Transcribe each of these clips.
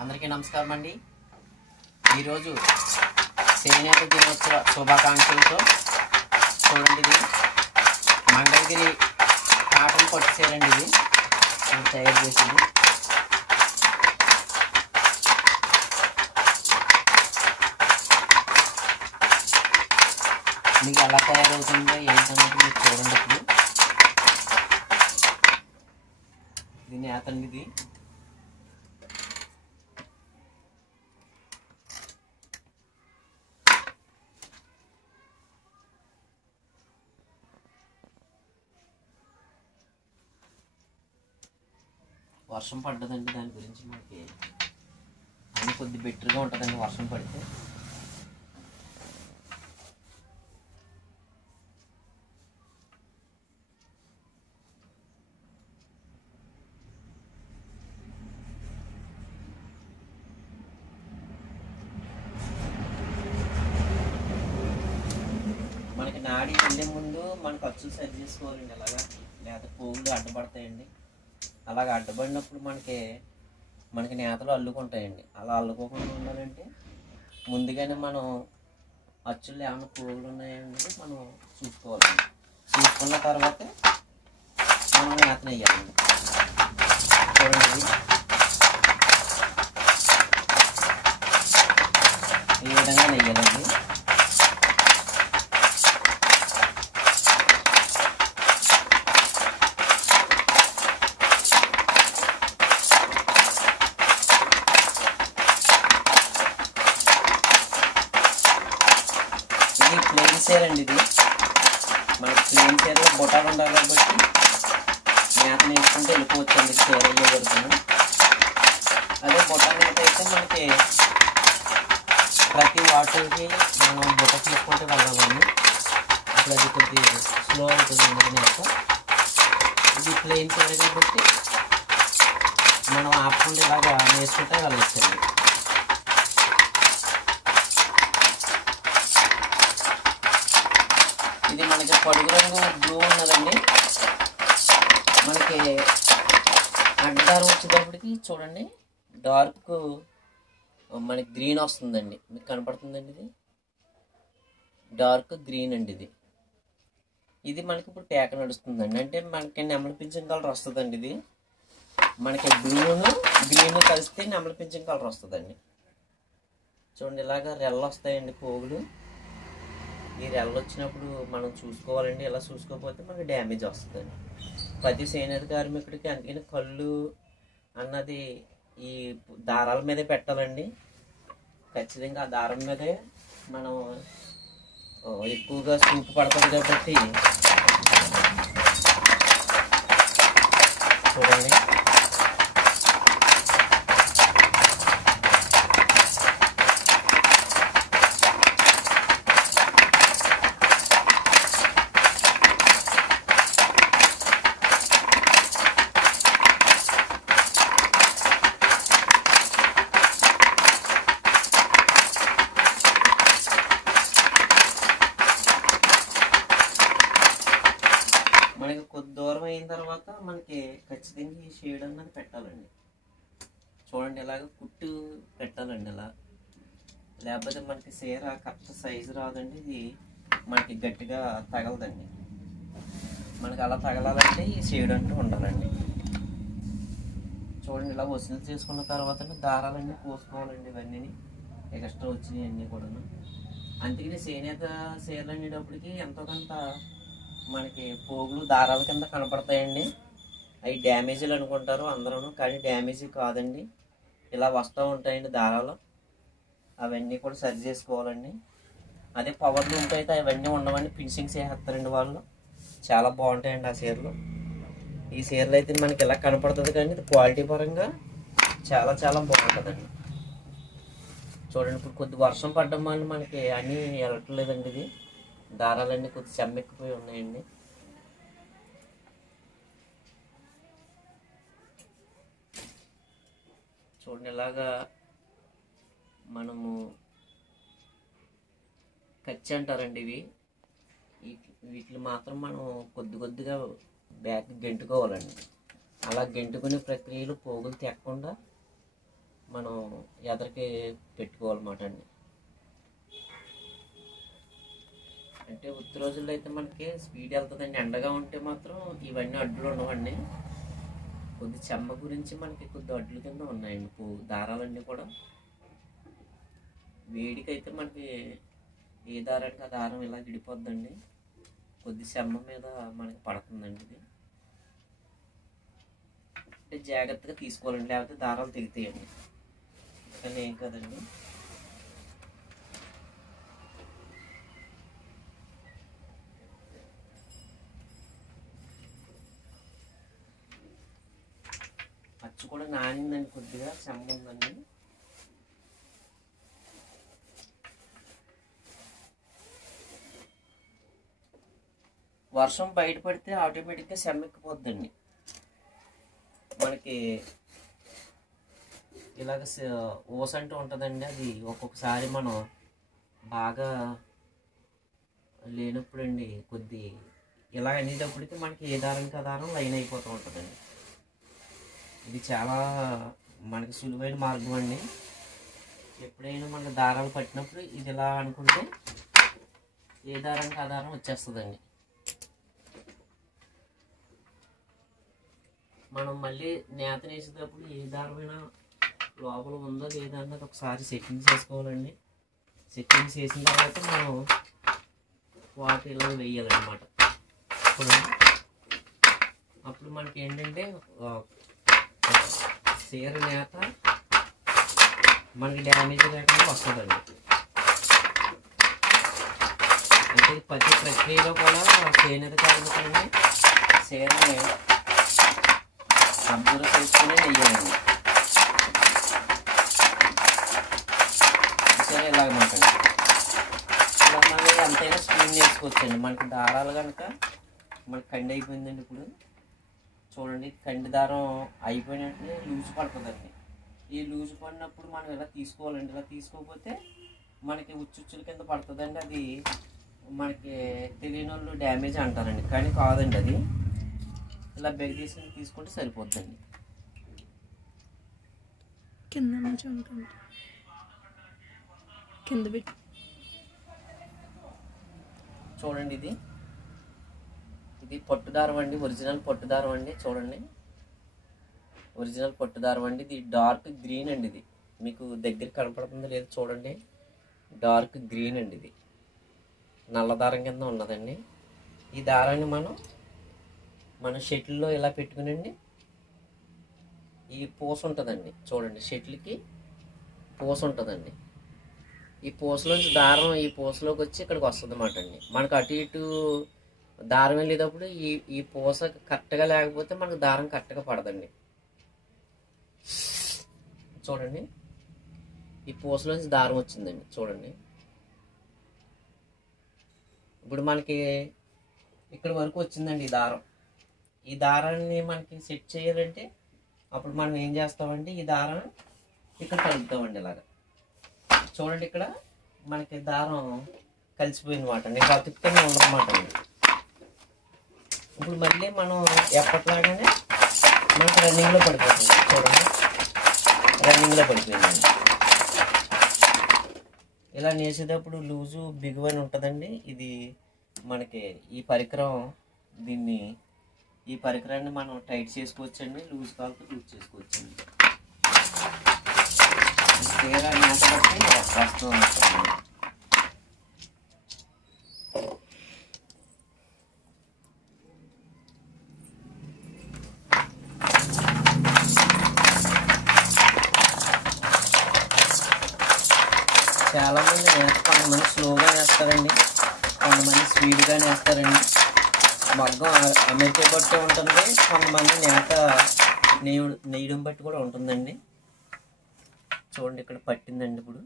అందరికీ నమస్కారం అండి. ఈరోజు చేనేత దినోత్సవ శుభాకాంక్షలతో చూడండి, ఇది మంగళగిరి కాటన్ పట్టు చీర అండి. ఇది తయారు చేసింది. మీకు ఎలా తయారవుతుందో ఏంటన్నట్టు మీరు చూడండి. ఇప్పుడు ఇది నేత అండి. ఇది వర్షం పడ్డదండి, దాని గురించి మనకి అన్ని కొద్ది బెటర్గా ఉంటుందండి వర్షం పడితే. మనకి నాడి వెళ్ళే ముందు మన ఖర్చులు సరి చేసుకోవాలండి. అలాగా లేదా పోగులు అడ్డపడతాయండి. అలాగ అడ్డపడినప్పుడు మనకి నేతలు అల్లుకుంటాయండి. అలా అల్లుకోకుండా ఉండాలంటే ముందుగానే మనం అచ్చులు ఏమైనా పోగులు ఉన్నాయంటే మనం చూసుకోవాలండి. చూసుకున్న తర్వాత మనం నేతను వేయాలండి. చూడండి, ఈ విధంగా నెయ్యాలండి. ఇది ప్లెయిన్ చీర అండి. ఇది మనకి ప్లెయిన్ చీరలో బొటాలు ఉండాలి కాబట్టి నేత నేర్చుకుంటే వెళ్ళిపోవచ్చండి చీర అయ్యే వరకు. అదే బొటాలు నేత అయితే మనకి ప్రతి వాటర్కి మనం బుట్ట తీసుకుంటే వెళ్ళాలండి. అప్పుడు అది కొద్దిగా స్లో అవుతుంది నేత. ఇది ప్లెయిన్ చీర కాబట్టి మనం ఆపకుండా ఇలాగా నేర్చుకుంటే వెళ్ళొచ్చండి. ఇది మనకి పొడుగు రంగు బ్లూ ఉన్నదండి. మనకి అడ్డదారం వచ్చేటప్పటికి చూడండి, డార్క్ మనకి గ్రీన్ వస్తుందండి. మీకు కనపడుతుందండి, ఇది డార్క్ గ్రీన్ అండి. ఇది మనకి ఇప్పుడు పేక నడుస్తుందండి. అంటే మనకి నెమలి పింఛన్ కలర్ వస్తుందండి. ఇది మనకి బ్లూను గ్రీన్ కలిస్తే నెమలి పింఛన్ కలర్ వస్తుందండి. చూడండి, ఇలాగ రెల్ల వస్తాయండి పోగులు. ఈ రెల్ల వచ్చినప్పుడు మనం చూసుకోవాలండి. ఇలా చూసుకోకపోతే మనకి డ్యామేజ్ వస్తుందండి. ప్రతి చేనేత కార్మికుడికి అందుకని కళ్ళు అన్నది ఈ దారాల మీదే పెట్టాలండి. ఖచ్చితంగా ఆ దారం మీదే మనం ఎక్కువగా సూపు పడుతుంది కాబట్టి చూడండి. మనకి కొద్ది దూరం అయిన తర్వాత మనకి ఖచ్చితంగా ఈ షేడ్ అన్నది పెట్టాలండి. చూడండి, ఇలాగ కుట్టు పెట్టాలండి. ఇలా లేకపోతే మనకి చీర కరెక్ట్ సైజు రాదండి. ఇది మనకి గట్టిగా తగలదండి. మనకి అలా తగలాలంటే ఈ షేడ్ అంటూ ఉండాలండి. చూడండి, ఇలా వసూలు చేసుకున్న తర్వాత దారాలన్నీ కోసుకోవాలండి. ఇవన్నీ ఎక్స్ట్రా వచ్చినాయి అన్నీ కూడా. అందుకని చేనేత చీరలు అనేటప్పటికి ఎంతో కొంత మనకి పోగులు దారాల కింద కనపడతాయండి. అవి డ్యామేజీలు అనుకుంటారు అందరూ, కానీ డ్యామేజీ కాదండి. ఇలా వస్తూ ఉంటాయండి దారాలు. అవన్నీ కూడా సరి చేసుకోవాలండి. అదే పవర్ లూమ్తో అయితే అవన్నీ ఉండవండి. ఫినిషింగ్ చేసేస్తారండి వాళ్ళు. చాలా బాగుంటాయండి ఆ చీరలు. ఈ చీరలు అయితే మనకి ఇలా కనపడుతుంది, కానీ ఇది క్వాలిటీ పరంగా చాలా చాలా బాగుంటుందండి. చూడండి, ఇప్పుడు కొద్ది వర్షం పడడం వల్ల మనకి అన్నీ వెళ్ళట్లేదండి. ఇది దారాలన్నీ కొద్ది చెమ్మెక్కిపోయి ఉన్నాయండి. చూడండి, ఇలాగా మనము కచ్చి అంటారండి ఇవి. వీటిని మాత్రం మనం కొద్దిగా బ్యాక్ గెంటుకోవాలండి. అలా గెంటుకునే ప్రక్రియలో పోగులు తెక్కకుండా మనం ఎదరికి పెట్టుకోవాలన్నమాట అండి. అంటే ఉత్తి రోజుల్లో అయితే మనకి స్పీడ్ వెళ్తుందండి. ఎండగా ఉంటే మాత్రం ఇవన్నీ అడ్డులు ఉండవండి. కొద్ది చెమ్మ గురించి మనకి కొద్ది అడ్డుల కింద ఉన్నాయండి దారాలన్నీ కూడా. వేడికైతే మనకి ఏ దారానికి ఆ దారం ఇలా విడిపోద్దండి. కొద్ది చెమ్మ మీద మనకి పడుతుందండి ఇది. అంటే జాగ్రత్తగా తీసుకోవాలండి, లేకపోతే దారాలు తెగుతాయండి. కానీ ఏం కదండి. అచ్చు కూడా నానిందండి, కొద్దిగా చెమ్మ ఉందండి. వర్షం బయట పడితే ఆటోమేటిక్గా సెమ్మెక్కిపోద్దండి. మనకి ఇలాగ ఓస అంటూ ఉంటుందండి. అది ఒక్కొక్కసారి మనం బాగా లేనప్పుడు అండి కొద్ది ఇలా అనేటప్పటికి మనకి ఏ దారానికి ఆ దారం లైన్ అయిపోతూ ఉంటుందండి. ఇది చాలా మనకి సులువైన మార్గం అండి. ఎప్పుడైనా మనకు దారాలు పట్టినప్పుడు ఇది ఇలా అనుకుంటే ఏ దారానికి ఆ దారం వచ్చేస్తుందండి. మనం మళ్ళీ నేత వేసేటప్పుడు ఏ దారమైనా లోపల ఉందో లేదా అన్నది ఒకసారి సెట్టింగ్స్ చేసుకోవాలండి. సెట్టింగ్స్ చేసిన తర్వాత మనం వాటి ఇలా వేయాలన్నమాట. అప్పుడు మనకి ఏంటంటే చీర నేత మనకి డ్యామేజ్ లేకుండా వస్తుందండి. అంటే ప్రతి ప్రక్రియలో కూడా చేనేత కార్మికులని చీరని అబ్జర్వ్ చేసుకునే వేయాలండి. సరే ఇలాగమాట ఇలా మనం ఎంతైనా స్టీమ్ చేసుకోవచ్చండి. మనకి దారాలు కనుక మనకి కండి అయిపోయిందండి. ఇప్పుడు చూడండి, కండి దారం అయిపోయినట్టు లూజ్ పడుతుందండి. ఈ లూజ్ పడినప్పుడు మనం ఇలా తీసుకోవాలండి. ఇలా తీసుకోకపోతే మనకి ఉచ్చుల కింద పడుతుందండి. అది మనకి తెలియని వాళ్ళు డ్యామేజ్ అంటారండి, కానీ కాదండి. అది ఇలా బెగ్ తీసుకుని తీసుకుంటే సరిపోద్దండి. కింద నుంచి ఉంటుంది, కింద పెట్టి చూడండి. ఇది పట్టుదారం అండి, ఒరిజినల్ పట్టుదారం అండి. చూడండి, ఒరిజినల్ పట్టుదారం అండి. ఇది డార్క్ గ్రీన్ అండి. ఇది మీకు దగ్గర కనపడుతుందో లేదు చూడండి, డార్క్ గ్రీన్ అండి. ఇది నల్ల దారం కింద ఉన్నదండి. ఈ దారాన్ని మన షటిల్లో ఇలా పెట్టుకునండి. ఈ పూస ఉంటుందండి చూడండి, షటిల్కి పూస ఉంటుందండి. ఈ పూసలోంచి దారం ఈ పూసలోకి వచ్చి ఇక్కడికి వస్తుంది అన్నమాట అండి. మనకు అటు ఇటు దారం వెళ్ళేటప్పుడు ఈ పూస కరెక్ట్గా లేకపోతే మనకు దారం కరెక్ట్గా పడదండి. చూడండి, ఈ పూసలోంచి దారం వచ్చిందండి. చూడండి, ఇప్పుడు మనకి ఇక్కడ వరకు వచ్చిందండి ఈ దారం. ఈ దారాన్ని మనకి సెట్ చేయాలంటే అప్పుడు మనం ఏం చేస్తామంటే ఈ దారం ఇక్కడ కలుపుతామండి. ఇలాగా చూడండి, ఇక్కడ మనకి దారం కలిసిపోయింది మాట అండి. ఇంకా తిప్పుతూనే ఉండదన్నమాట అండి. ఇప్పుడు మళ్ళీ మనం ఎప్పట్లాగానే మనకి రన్నింగ్లో పడిపోతుంది. చూడండి, రన్నింగ్లో పడిపోయిందండి. ఇలా నేసేటప్పుడు లూజు బిగువ అని ఉంటుందండి. ఇది మనకి ఈ పరికరాన్ని మనం టైట్ చేసుకోవచ్చండి. లూజ్ కాల్తో లూజ్ చేసుకోవచ్చండి. తీరా నేత బట్టి వస్తూ ఉంటుంది. చాలామంది నేత కొంతమంది స్లోగా వేస్తారండి, కొంతమంది స్పీడ్గా వేస్తారండి. మగ్గం అమెరికా బట్టి ఉంటుంది, కొంతమంది నేత నెయ్యడం బట్టి కూడా ఉంటుందండి. చూడండి, ఇక్కడ పట్టిందండి. ఇప్పుడు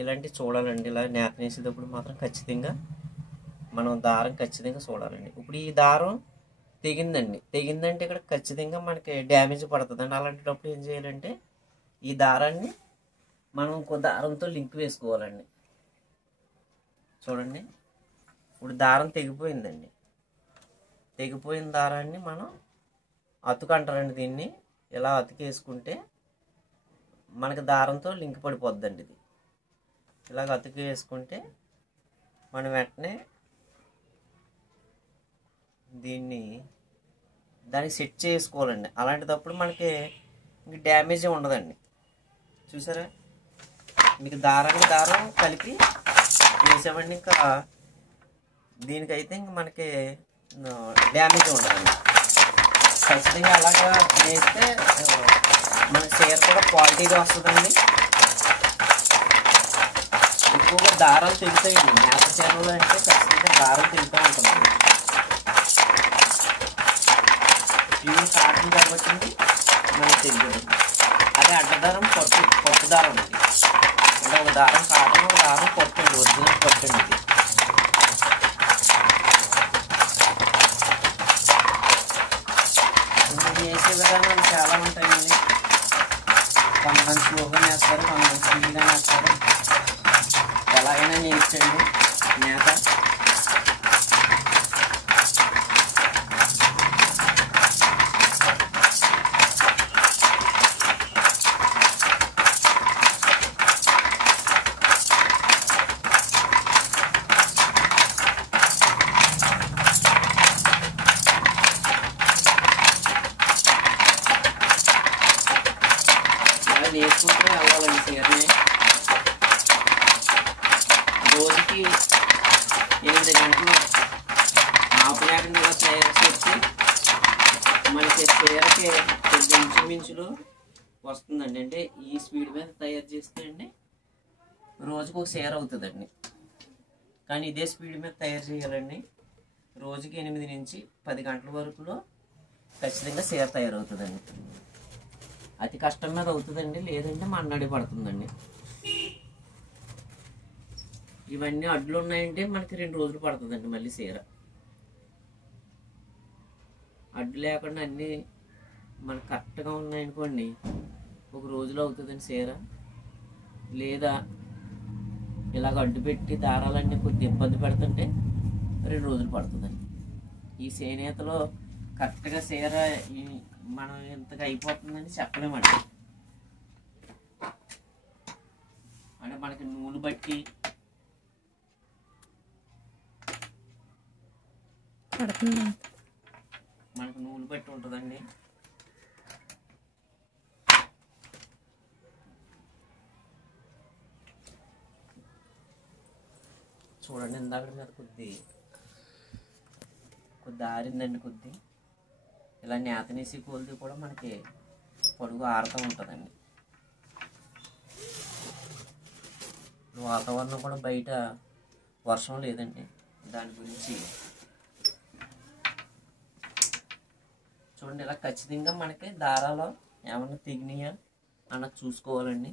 ఇలాంటివి చూడాలండి. ఇలా నేత నేసేటప్పుడు మాత్రం ఖచ్చితంగా మనం దారం ఖచ్చితంగా చూడాలండి. ఇప్పుడు ఈ దారం తెగిందంటే ఇక్కడ ఖచ్చితంగా మనకి డ్యామేజ్ పడుతుందండి. అలాంటప్పుడు ఏం చేయాలంటే ఈ దారాన్ని మనం ఇంకో దారంతో లింక్ వేసుకోవాలండి. చూడండి, ఇప్పుడు దారం తెగిపోయిందండి. తెగిపోయిన దారాన్ని మనం అతుకు అంటారండి. దీన్ని ఇలా అతుకేసుకుంటే మనకి దారంతో లింక్ పడిపోద్దండి. ఇది ఇలాగ అతుకు వేసుకుంటే మనం వెంటనే దానికి సెట్ చేసుకోవాలండి. అలాంటిదప్పుడు మనకి ఇంక డ్యామేజ్ ఉండదండి. చూసారా, మీకు దారం కలిపి వేసామండి. ఇంకా దీనికైతే ఇంక మనకి డ్యామేజ్ ఉండదండి. ఖచ్చితంగా అలాగా వేస్తే మన చీర కూడా క్వాలిటీగా వస్తుందండి. ఎక్కువగా దారాలు తెగుతాయండి. నేత చీరలు అంటే ఖచ్చితంగా దారాలు తెగుతూ ఉంటుందండి. ప్యూర్ కాటన్ కాబట్టి మనకి తెలియదు. అదే అడ్డదారం పట్టు దారం అండి. అంటే ఒక దారం కాటన్, ఒక దారం పట్టు అండి, ఒరిజినల్ పట్టు అండి. ఇది వేసే విధానాలు చాలా ఉంటాయండి. కొంతమంది స్లోగా వేస్తారు, కొంతమంది స్పీడ్గా వేస్తారు. ఎలాగైనా నేర్చండి నేత. నేర్చుకుంటూనే వెళ్ళాలండి చీరని. రోజుకి 8 గంటలు ఆపు లేకుండా తయారు చేసి మనకి చీరకి కొద్ది ఇంచుమించులు వస్తుందండి. అంటే ఈ స్పీడ్ మీద తయారు చేస్తే అండి రోజుకు ఒక చీర అవుతుందండి. కానీ ఇదే స్పీడ్ మీద తయారు చేయాలండి. రోజుకి 8 నుంచి 10 గంటల వరకులో ఖచ్చితంగా చీర తయారవుతుందండి. అతి కష్టం మీద అవుతుందండి, లేదంటే మన్నాడి పడుతుందండి. ఇవన్నీ అడ్లు ఉన్నాయంటే మనకి 2 రోజులు పడుతుందండి మళ్ళీ చీర. అడ్డు లేకుండా అన్నీ మనకు కరెక్ట్గా ఉన్నాయనుకోండి, ఒక రోజులో అవుతుందండి చీర. లేదా ఇలాగ అడ్డు పెట్టి దారాలన్నీ కొద్దిగా ఇబ్బంది పెడుతుంటే 2 రోజులు పడుతుందండి. ఈ చేనేతలో కరెక్ట్గా చీర మనం ఎంతగా అయిపోతుందని చెప్పలేమండి. అంటే మనకి నూలు బట్టి ఉంటుందండి. చూడండి, ఇందాక మీద కొద్ది ఆరిందండి. కొద్ది ఇలా నేతనేసి కోల్ది కూడా మనకి పొడుగు ఆరుతూ ఉంటుందండి. వాతావరణం కూడా బయట వర్షం లేదండి. దాని గురించి చూడండి, ఇలా ఖచ్చితంగా మనకి దారాలు ఏమన్నా తెగినాయా అన్నది చూసుకోవాలండి.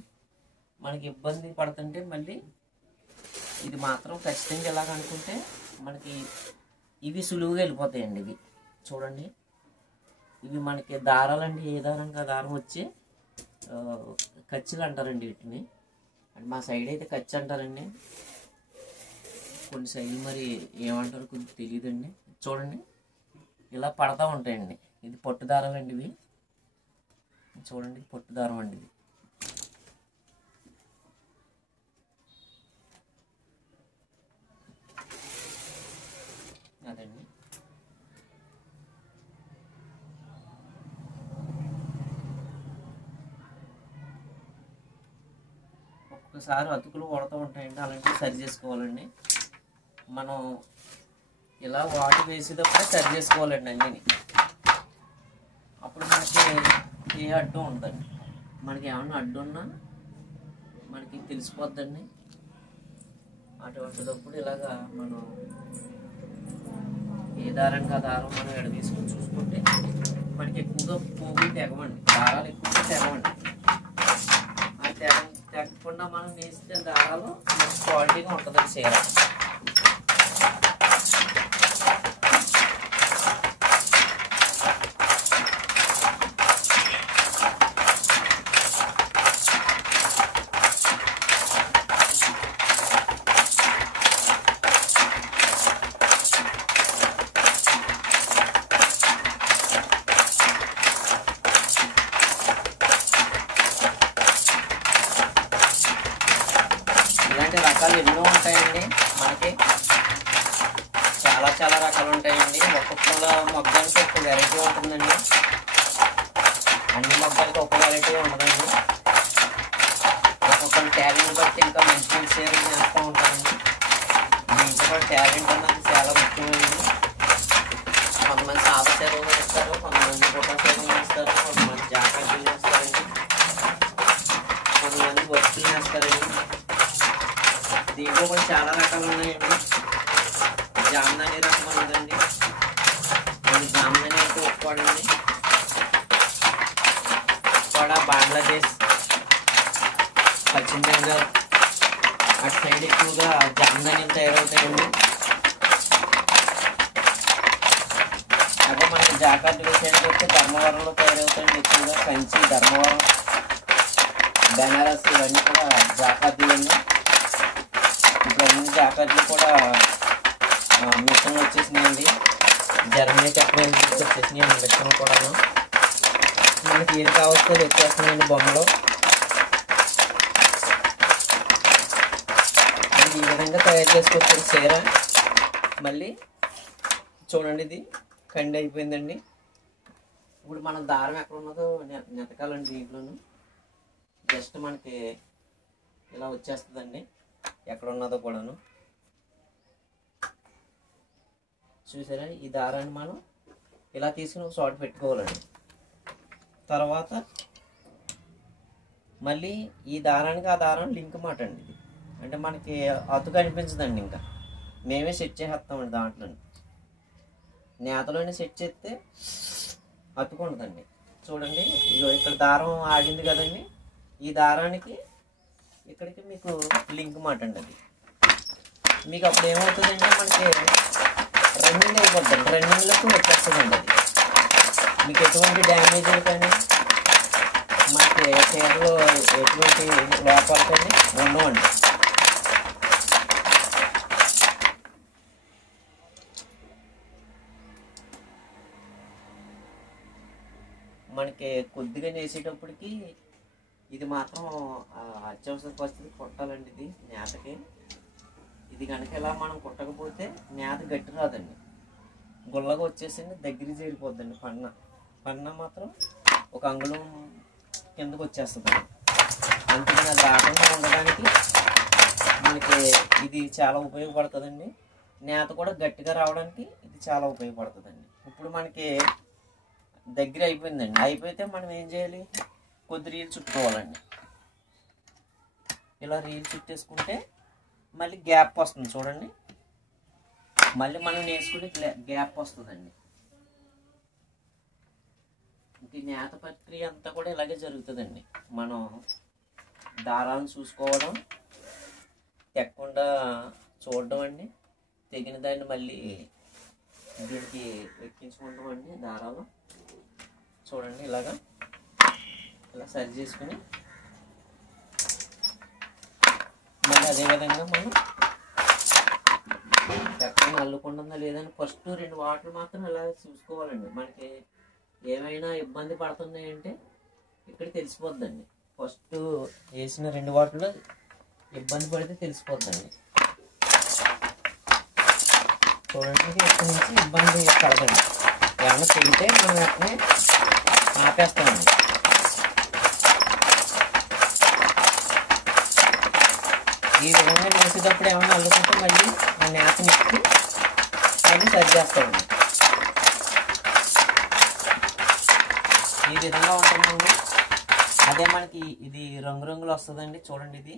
మనకి ఇబ్బంది పడుతుంటే మళ్ళీ ఇది మాత్రం ఖచ్చితంగా ఎలాగ అనుకుంటే మనకి ఇవి సులువుగా వెళ్ళిపోతాయండి. ఇవి చూడండి, ఇవి మనకి దారాలండి. ఏ దారంగా దారం వచ్చి కచ్చిలు అంటారండి వీటిని. అంటే మా సైడ్ అయితే కచ్చి అంటారండి, కొన్ని సైడ్లు మరి ఏమంటారు కొంచెం తెలియదండి. చూడండి, ఇలా పడతా ఉంటాయండి. ఇది పొట్టు దారం అండి. ఇవి చూడండి, పొట్టు దారం అండి. ఇది అదండి. ఒక్కొక్కసారి అతుకులు కొడుతూ ఉంటాయండి, అలాంటివి సరి చేసుకోవాలండి. మనం ఇలా వాటి వేసేటప్పుడే సరి చేసుకోవాలండి అన్నీ. అప్పుడు మనకి ఏ అడ్డు ఉందండి. మనకి ఏమన్నా అడ్డు ఉన్నా మనకి తెలిసిపోద్దండి. అటువంటిదప్పుడు ఇలాగా మనం ఏ దారానికి ఆ దారం మనం ఎడ తీసుకొని చూసుకుంటే మనకి ఎక్కువగా పోగులు తెగవండి, దారాలు ఎక్కువగా తెగవండి. ఆ తెగకుండా మనం వేస్తే దారాలు మంచి క్వాలిటీగా ఉంటుందండి చీర. అయితే రకాలు ఎన్నో ఉంటాయండి. మనకి చాలా రకాలు ఉంటాయండి. ఒక్కొక్క మొగ్గానికి ఒక వెరైటీ ఉంటుందండి. అన్ని మొగ్గాలకి ఒక వెరైటీ ఉండదండి. ఒక్కొక్కరు టాలెంట్ బట్టి ఇంకా మంచి సేవలు చేస్తూ ఉంటారండి. దీంట్లో కూడా టాలెంట్ అన్నది చాలా ముఖ్యమైనది. కొంతమంది సాదా సేవలు చేస్తారు, కొంతమంది బుట్ట సేవలు చేస్తారు, కొంతమంది జాకెట్లు చేస్తారండి, కొంతమంది వర్కులు చేస్తారండి. దీంట్లో కూడా చాలా రకాలు ఉన్నాయండి. జామ్దాని రకం ఉన్నదండి. జామ్దాని అయితే ఒప్పుకోండి కూడా బంగ్లాదేశ్, పశ్చిమ బెంగాల్ అటు సైడ్ ఎక్కువగా జామ్దాని తయారవుతాయండి. అదే మనకి జాకెట్ విషయానికి వస్తే ధర్మవరంలో తయారవుతాయండి. ఎక్కువగా కంచి, ధర్మవరం, బెనారస్ ఇవన్నీ కూడా జాకెట్లు అండి. ఇప్పుడు అన్ని జాకెట్లు కూడా మిషన్ వచ్చేసినాయండి. జర్మనీ టెక్నాలజీ వచ్చేసినాయండి మిషన్ కూడా. మనకి ఏది కావచ్చో వచ్చేస్తున్నాయండి బొమ్మలు. మనకి ఈ విధంగా తయారు చేసుకోవచ్చు చీర. మళ్ళీ చూడండి, ఇది కండి అయిపోయిందండి. ఇప్పుడు మన దారం ఎక్కడ ఉన్నదో నెతకాలండి. దీంట్లోనూ జస్ట్ మనకి ఇలా వచ్చేస్తుందండి ఎక్కడ ఉన్నదో కూడాను. చూసారా, ఈ దారాన్ని మనం ఇలా తీసుకుని ఒక చోట పెట్టుకోవాలండి. తర్వాత మళ్ళీ ఈ దారానికి ఆ దారం లింక్ మాట అండి. ఇది అంటే మనకి అతుకు అనిపించదండి. ఇంకా మేమే సెట్ చేసేస్తామండి. దాంట్లో నేతలోనే సెట్ చేస్తే అతుకుంటుందండి. చూడండి, ఇగో ఇక్కడ దారం ఆగింది కదండి. ఈ దారానికి ఇక్కడికి మీకు లింక్ మాట అండి. అది మీకు అప్పుడు ఏమవుతుందంటే మనకి రన్నింగ్ అయిపోతుంది. రన్నింగ్లోకి వచ్చేస్తుందండి. అది మీకు ఎటువంటి డ్యామేజ్లు కానీ మనకి చీరలో ఎటువంటి లోపాలు కానీ ఉండవండి. మనకి కొద్దిగా చేసేటప్పటికి ఇది మాత్రం అత్యవసర పరిస్థితి కొట్టాలండి. ఇది నేతకి ఇది కనుక ఇలా మనం కుట్టకపోతే నేత గట్టి రాదండి. గుల్లగా వచ్చేసింది, దగ్గర చేరిపోద్దండి. పన్న మాత్రం ఒక అంగుళం కిందకు వచ్చేస్తుంది. అందుకని అది రాకుండా ఉండడానికి మనకి ఇది చాలా ఉపయోగపడుతుందండి. నేత కూడా గట్టిగా రావడానికి ఇది చాలా ఉపయోగపడుతుందండి. ఇప్పుడు మనకి దగ్గర అయిపోయిందండి. అయిపోతే మనం ఏం చేయాలి, కొద్ది రీలు చుట్టుకోవాలండి. ఇలా రీలు చుట్టేసుకుంటే మళ్ళీ గ్యాప్ వస్తుంది. చూడండి, మళ్ళీ మనం నేర్చుకునే గ్యాప్ వస్తుందండి. ఇంక నేత ప్రక్రియ అంతా కూడా ఇలాగే జరుగుతుందండి. మనం దారాలను చూసుకోవడం, తెక్కకుండా చూడడం అండి. తెగిన దాన్ని మళ్ళీ దీనికి ఎక్కించుకుంటాం అండి. దారాలు చూడండి, ఇలా సరి చేసుకుని మళ్ళీ అదేవిధంగా మనం ఎక్కడ అల్లుకుంటుందా లేదని ఫస్ట్ 2 వాటలు మాత్రం ఇలా చూసుకోవాలండి. మనకి ఏమైనా ఇబ్బంది పడుతున్నాయంటే ఇక్కడ తెలిసిపోద్దండి. ఫస్ట్ వేసిన 2 వాటలు ఇబ్బంది పడితే తెలిసిపోద్దండి. చూడండి, ఇక్కడ నుంచి ఇబ్బంది పడదండి. ఏమన్నా తిరిగితే మనం వెంటనే ఆపేస్తామండి. ఈ విధంగా వేసేటప్పుడు ఏమన్నా అల్లుకుంటే మళ్ళీ ఆ నేతని ఇచ్చి మళ్ళీ సరి చేస్తామండి. ఈ విధంగా ఉంటుందండి. అదే మనకి ఇది రంగురంగులు వస్తుందండి. చూడండి, ఇది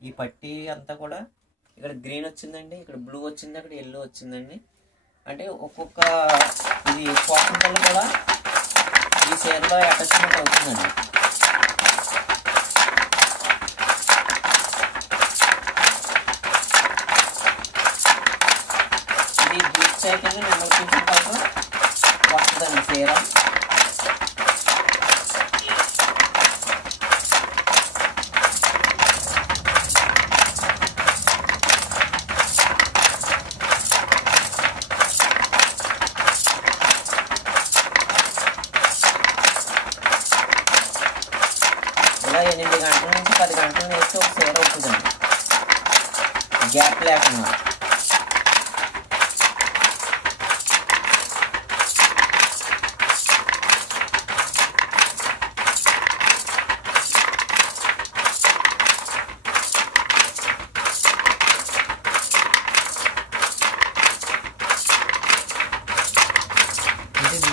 ఈ పట్టీ అంతా కూడా ఇక్కడ గ్రీన్ వచ్చిందండి, ఇక్కడ బ్లూ వచ్చింది, అక్కడ ఎల్లో వచ్చిందండి. అంటే ఒక్కొక్క ఇది కాటన్ కలర్ కూడా ఈ చీరలో అటాచ్మెంట్ అవుతుందండి. ఇది బ్లూక్ సైకిల్ నెంబర్ చూసిన తర్వాత వస్తుందండి చీర. ఇలా 8 గంటల నుంచి 10 గంటలు వేస్తే ఒక చీర అవుతుందండి. గ్యాప్ లేకుండా.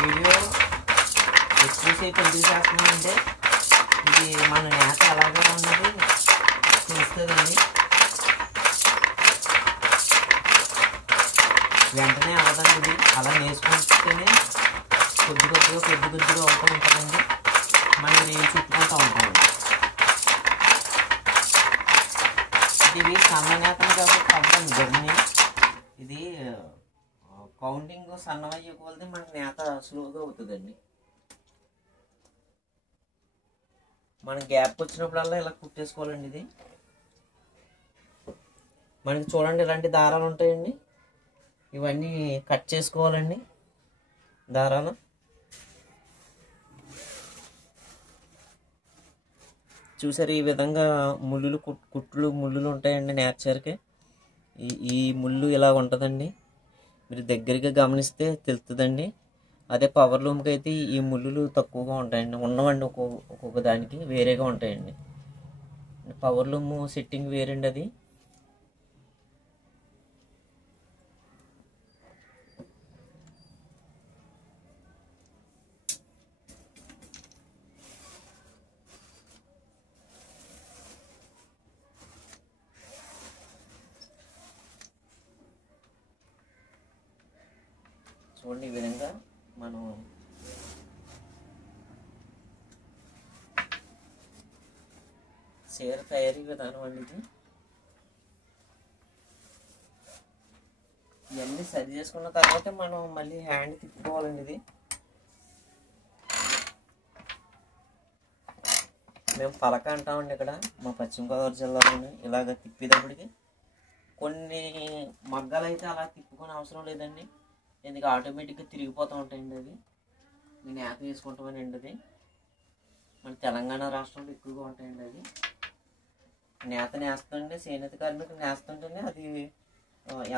వీడియో ఎక్కువసేపు ఎందుకు చేస్తున్నామంటే ఇది మన నేత అలాగే ఉన్నది తెలుస్తుందండి. వెంటనే అవదండి, ఇది అలా నేర్చుకుంటేనే కొద్ది కొద్దిగా అవుతూ ఉంటుందండి. మనం రేపు చుట్టుకుంటూ ఉంటామండి. ఇది సన్న నేతలు కాబట్టి అవ్వండి గమ్ని. ఇది కౌంటింగ్ సన్నమయ్యే కొలది మన నేత స్లోగా అవుతుందండి. మన గ్యాప్ వచ్చినప్పుడల్లా ఇలా కుట్టేసుకోవాలండి. ఇది మనకి చూడండి ఇలాంటి దారాలు ఉంటాయండి, ఇవన్నీ కట్ చేసుకోవాలండి దారాలు. చూసారు ఈ విధంగా ముళ్ళులు ఉంటాయండి నేచర్కి. ఈ ముళ్ళు ఇలా ఉంటుందండి, మీరు దగ్గరగా గమనిస్తే తెలుస్తుందండి. అదే పవర్ లూమ్కి అయితే ఈ ముళ్ళులు తక్కువగా ఉంటాయండి, ఉన్నవండి ఒక్కొక్క దానికి వేరేగా ఉంటాయండి. పవర్ లూమ్ సెట్టింగ్ వేరండి అది. చూడండి ఈ విధంగా మనం చీర తయారీ విధానం అండి ఇది. ఇవన్నీ సరి చేసుకున్న తర్వాత మనం మళ్ళీ హ్యాండ్ తిప్పుకోవాలండి. ఇది మేము పలక అంటామండి ఇక్కడ మా పశ్చిమ గోదావరి జిల్లాలోని. ఇలాగ తిప్పేటప్పటికి కొన్ని మగ్గాలు అయితే అలా తిప్పుకొని అవసరం లేదండి, ఎందుకు ఆటోమేటిక్గా తిరిగిపోతూ ఉంటాయండి. అవి నేను నేత వేసుకుంటామని అండి. అది మన తెలంగాణ రాష్ట్రంలో ఎక్కువగా ఉంటాయండి. అది నేత నేస్తుంటే చేనేత కార్మికులు నేస్తుంటేనే అది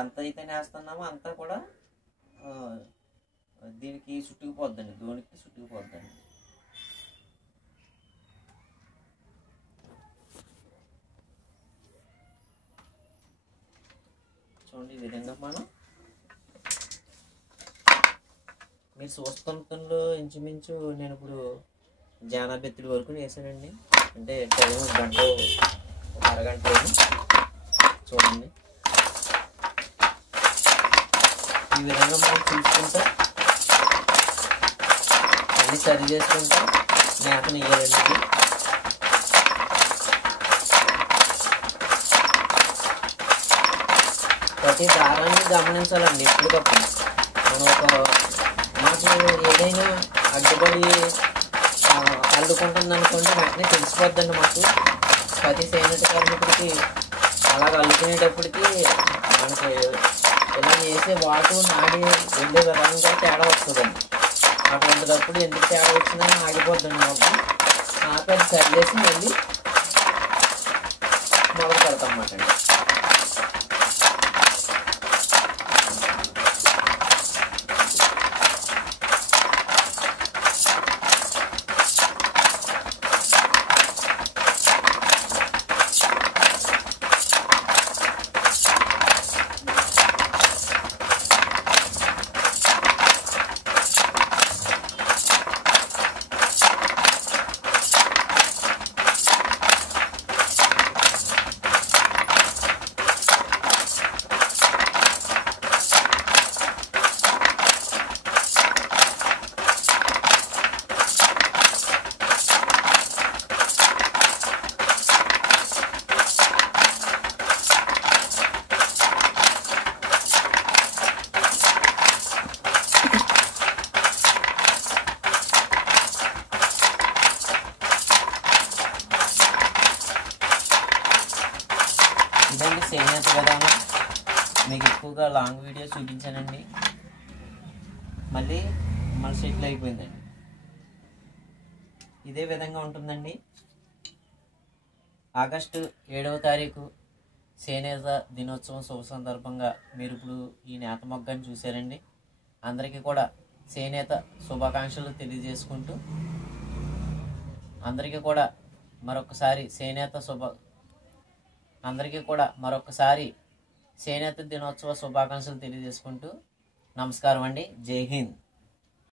ఎంత అయితే నేస్తున్నామో అంతా కూడా దీనికి చుట్టుకుపోద్దండి, దోనికి చుట్టుకుపోద్దండి. చూడండి ఈ విధంగా మనం మీరు చూస్తుంటంలో ఇంచుమించు నేను ఇప్పుడు జానాబెత్తుడి వరకు వేసానండి. అంటే టైం గంట అరగంట చూడండి. ఈ విధంగా మనం చూసుకుంటా అన్ని సరి చేసుకుంటా నేతను వేయాలండి. ప్రతి దారాన్ని గమనించాలండి ఎప్పటికప్పుడు. మనం మాకు ఏదైనా అడ్డుపడి అల్లుకుంటుంది అనుకోండి వెంటనే తెలిసిపోద్దండి మాకు. ప్రతి చేనేత కార్మికుడికి అలాగ అల్లుకునేటప్పటికి మనకి ఇలా చేసే వాటు నాడి వెళ్ళే విధంగా తేడా వస్తుందండి. అటువంటిటప్పుడు ఎందుకు తేడా వచ్చిందని ఆగిపోద్దండి మాకు. నాకు అది సరి చేసి మళ్ళీ మొదలు పెడతాం అన్నమాట అండి. ఇదండి చేనేత విధానం. మీకు ఎక్కువగా లాంగ్ వీడియో చూపించానండి. మళ్ళీ మన సెటిల్ అయిపోయిందండి. ఇదే విధంగా ఉంటుందండి. ఆగస్టు 7వ తారీఖు చేనేత దినోత్సవం శుభ సందర్భంగా మీరు ఇప్పుడు ఈ నేత మొగ్గని చూశారండి. అందరికీ కూడా చేనేత శుభాకాంక్షలు తెలియజేసుకుంటూ అందరికీ కూడా మరొకసారి చేనేత దినోత్సవ శుభాకాంక్షలు తెలియజేసుకుంటూ నమస్కారం అండి. జై హింద్.